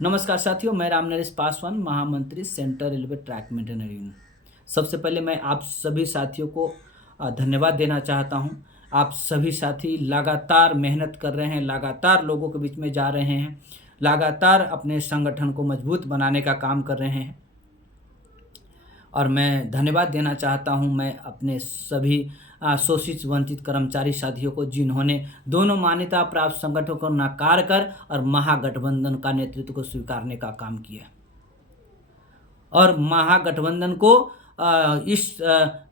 नमस्कार साथियों, मैं राम नरेश पासवान, महामंत्री सेंट्रल रेलवे ट्रैक मेंटेनरी हूँ। सबसे पहले मैं आप सभी साथियों को धन्यवाद देना चाहता हूँ। आप सभी साथी लगातार मेहनत कर रहे हैं, लगातार लोगों के बीच में जा रहे हैं, लगातार अपने संगठन को मजबूत बनाने का काम कर रहे हैं। और मैं धन्यवाद देना चाहता हूं मैं अपने सभी शोषित वंचित कर्मचारी साथियों को, जिन्होंने दोनों मान्यता प्राप्त संगठनों को नकार कर और महागठबंधन का नेतृत्व को स्वीकारने का काम किया और महागठबंधन को इस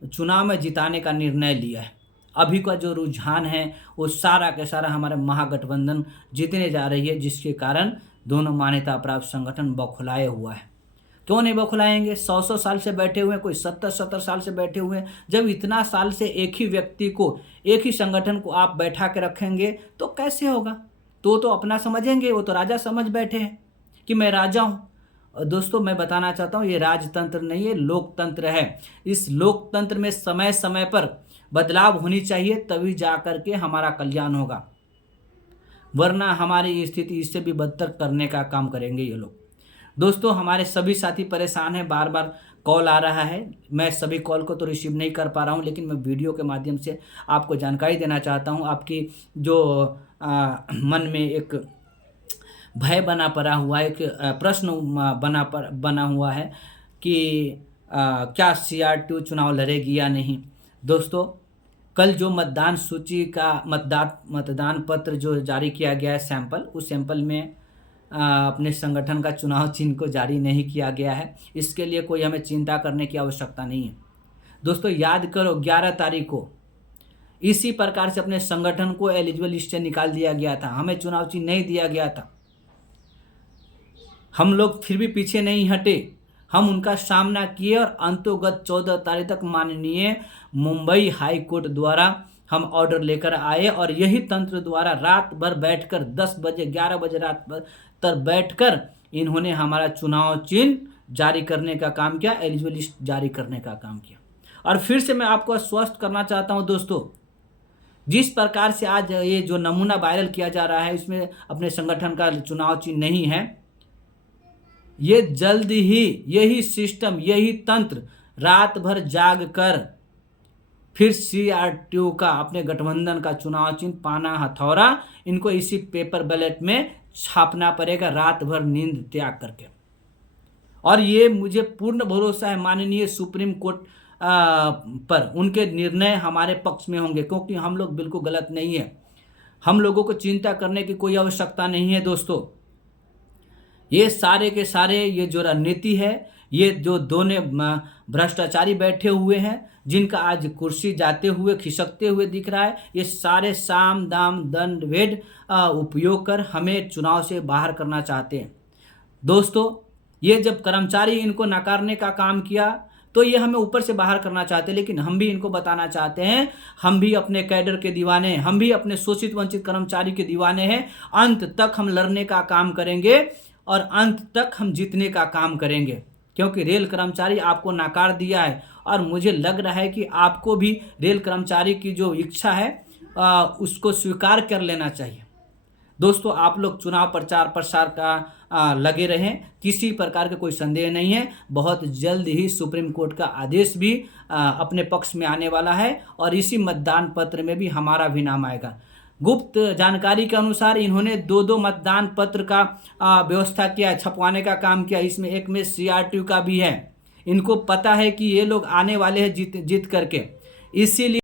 चुनाव में जिताने का निर्णय लिया है। अभी का जो रुझान है वो सारा के सारा हमारे महागठबंधन जीतने जा रही है, जिसके कारण दोनों मान्यता प्राप्त संगठन बौखलाए हुआ है। क्यों नहीं बौखलाएंगे? 100-100 साल से बैठे हुए हैं, कोई 70-70 साल से बैठे हुए हैं। जब इतना साल से एक ही व्यक्ति को, एक ही संगठन को आप बैठा के रखेंगे तो कैसे होगा? तो अपना समझेंगे, वो तो राजा समझ बैठे हैं कि मैं राजा हूँ। और दोस्तों, मैं बताना चाहता हूँ, ये राजतंत्र नहीं है, लोकतंत्र है। इस लोकतंत्र में समय समय पर बदलाव होनी चाहिए, तभी जा करके हमारा कल्याण होगा, वरना हमारी स्थिति इससे भी बदतर करने का काम करेंगे ये लोग। दोस्तों, हमारे सभी साथी परेशान हैं, बार बार कॉल आ रहा है। मैं सभी कॉल को तो रिसीव नहीं कर पा रहा हूं, लेकिन मैं वीडियो के माध्यम से आपको जानकारी देना चाहता हूं। आपकी जो मन में एक भय बना पड़ा हुआ है, एक प्रश्न बना हुआ है कि क्या CR2 चुनाव लड़ेगी या नहीं। दोस्तों, कल जो मतदान सूची का मतदान पत्र जो जारी किया गया है सैंपल, उस सैंपल में अपने संगठन का चुनाव चिन्ह को जारी नहीं किया गया है। इसके लिए कोई हमें चिंता करने की आवश्यकता नहीं है। दोस्तों, याद करो 11 तारीख को इसी प्रकार से अपने संगठन को एलिजिबल लिस्ट से निकाल दिया गया था, हमें चुनाव चिन्ह नहीं दिया गया था। हम लोग फिर भी पीछे नहीं हटे, हम उनका सामना किए और अंतोगत 14 तारीख तक माननीय मुंबई हाई कोर्ट द्वारा हम ऑर्डर लेकर आए और यही तंत्र द्वारा रात भर बैठकर 10 बजे 11 बजे रात भर तक बैठकर इन्होंने हमारा चुनाव चिन्ह जारी करने का काम किया, एलिजिबल लिस्ट जारी करने का काम किया। और फिर से मैं आपको आश्वस्त करना चाहता हूं दोस्तों, जिस प्रकार से आज ये जो नमूना वायरल किया जा रहा है, इसमें अपने संगठन का चुनाव चिन्ह नहीं है, ये जल्द ही यही सिस्टम, यही तंत्र रात भर जाग कर फिर CR2 का, अपने गठबंधन का चुनाव चिन्ह पाना हथौड़ा, इनको इसी पेपर बैलेट में छापना पड़ेगा, रात भर नींद त्याग करके। और ये मुझे पूर्ण भरोसा है माननीय सुप्रीम कोर्ट पर, उनके निर्णय हमारे पक्ष में होंगे, क्योंकि हम लोग बिल्कुल गलत नहीं है। हम लोगों को चिंता करने की कोई आवश्यकता नहीं है। दोस्तों, ये सारे के सारे ये जो रणनीति है, ये जो दोनों भ्रष्टाचारी बैठे हुए हैं, जिनका आज कुर्सी जाते हुए खिसकते हुए दिख रहा है, ये सारे साम दाम दंड भेद उपयोग कर हमें चुनाव से बाहर करना चाहते हैं। दोस्तों, ये जब कर्मचारी इनको नकारने का काम किया तो ये हमें ऊपर से बाहर करना चाहते हैं, लेकिन हम भी इनको बताना चाहते हैं, हम भी अपने कैडर के दीवाने हैं, हम भी अपने शोषित वंचित कर्मचारी के दीवाने हैं। अंत तक हम लड़ने का काम करेंगे और अंत तक हम जीतने का काम करेंगे, क्योंकि रेल कर्मचारी आपको नकार दिया है और मुझे लग रहा है कि आपको भी रेल कर्मचारी की जो इच्छा है उसको स्वीकार कर लेना चाहिए। दोस्तों, आप लोग चुनाव प्रचार प्रसार का लगे रहें, किसी प्रकार का कोई संदेह नहीं है। बहुत जल्द ही सुप्रीम कोर्ट का आदेश भी अपने पक्ष में आने वाला है और इसी मतदान पत्र में भी हमारा भी नाम आएगा। गुप्त जानकारी के अनुसार इन्होंने 2-2 मतदान पत्र का व्यवस्था किया, छपवाने का काम किया। इसमें एक में CR2 का भी है। इनको पता है कि ये लोग आने वाले हैं जीत करके, इसीलिए